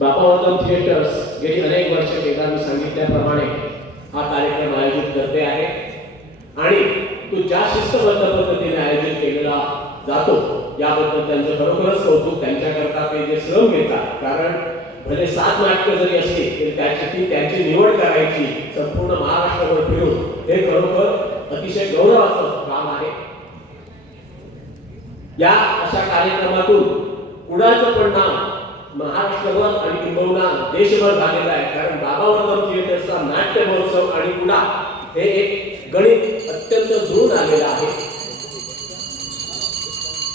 Babavardhan theatres गेली अनेक वर्ष वेगाने सांगितल्याप्रमाणे हा कार्यक्रम आयोजित करते आहे आणि तो ज्या शिस्तबद्ध पद्धतीने आयोजित केलेला जातो याबद्दल त्यांचं खरोखरच कौतुक. त्यांच्याकरता ते जे श्रम घेतात, कारण भले 7 नाटकं जरी असली तरी त्यासाठी त्यांची निवड करायची संपूर्ण महाराष्ट्रभर फिरून हे खरोखर अतिशय गौरवाचं काम आहे. या अशा कार्यक्रमातून कुणाचं पण नाव महाराष्ट्रभर आणि किंबहुना देशभर झालेला आहे, कारण बाबावर्धन थिएटरचा नाट्य महोत्सव आणि कुणा हे एक गणित अत्यंत जुळून आलेलं आहे.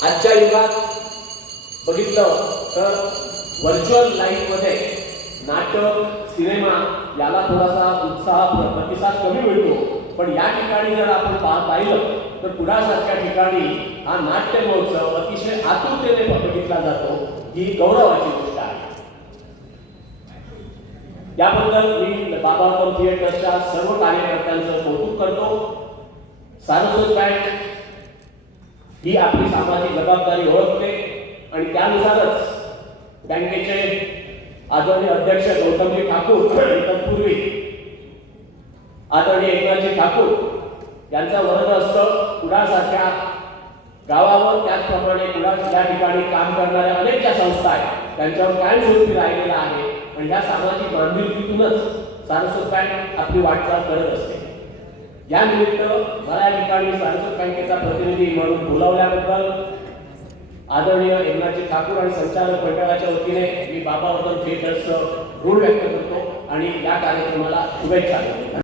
आजच्या युगात बघितलं तर व्हर्च्युअल लाईफ मध्ये नाटक, सिनेमा याला थोडासा उत्साह प्रतिसाद कमी मिळतो, पण या ठिकाणी जर आपण पाहिलं तर पुण्यासारख्या ठिकाणी हा नाट्य महोत्सव अतिशय आतुरतेने बघितला जातो. ही गौरवाची गोष्ट आहे. याबद्दल मी बाबावर्धन थिएटरच्या सर्व कार्यकर्त्यांचं कौतुक करतो. सारस्वत बँक ही आपली सामाजिक जबाबदारी ओळखते आणि त्यानुसारच बँकेचे आदरणीय अध्यक्ष गौतमजी ठाकूर आणि तत्पूर्वी आदरणीय एकनाथजी ठाकूर यांचा वरद असतं कुडासारख्या गावावर. त्याचप्रमाणे कुडाळ या ठिकाणी काम करणाऱ्या अनेक ज्या संस्था आहेत त्यांच्यावर कायमस्वरूपी राहिलेला आहे आणि ह्या सामाजिक बांधिलकीतूनच सारस्वत बँक आपली वाटचाल करत असते. या निमित्त मला या ठिकाणी सारस्वत बँकेचा प्रतिनिधी म्हणून बोलावल्याबद्दल आदरणीय एकनाथजी ठाकूर आणि संचालक मंडळाच्या वतीने मी बाबावर्धन थिएटर्सचं ऋण व्यक्त करतो आणि या कार्यक्रमाला शुभेच्छा देतो.